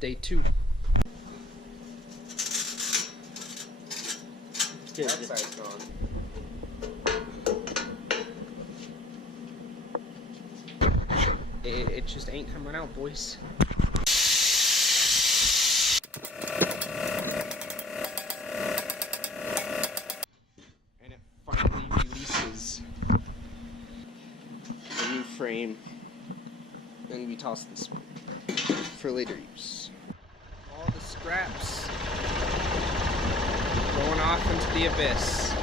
day 2. That side's gone. It just ain't coming out, boys. And it finally releases the new frame. And we toss this one for later use. All the scraps going off into the abyss.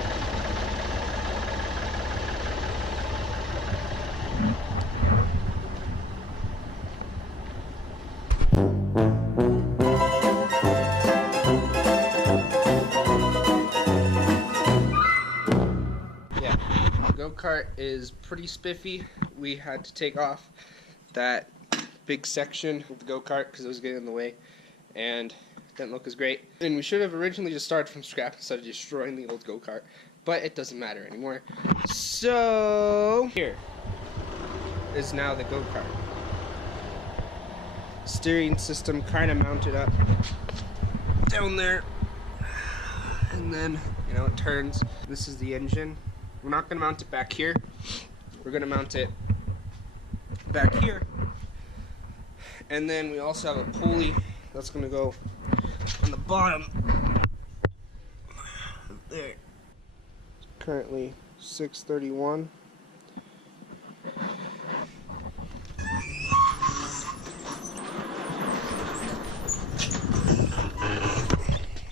Go-kart is pretty spiffy. We had to take off that big section of the go-kart because it was getting in the way and it didn't look as great. And we should have originally just started from scrap instead of destroying the old go-kart, but it doesn't matter anymore. So here is now the go-kart. Steering system kind of mounted up down there, and then it turns. This is the engine. We're not going to mount it back here. We're going to mount it back here. And then we also have a pulley that's going to go on the bottom. There. Currently 6:31.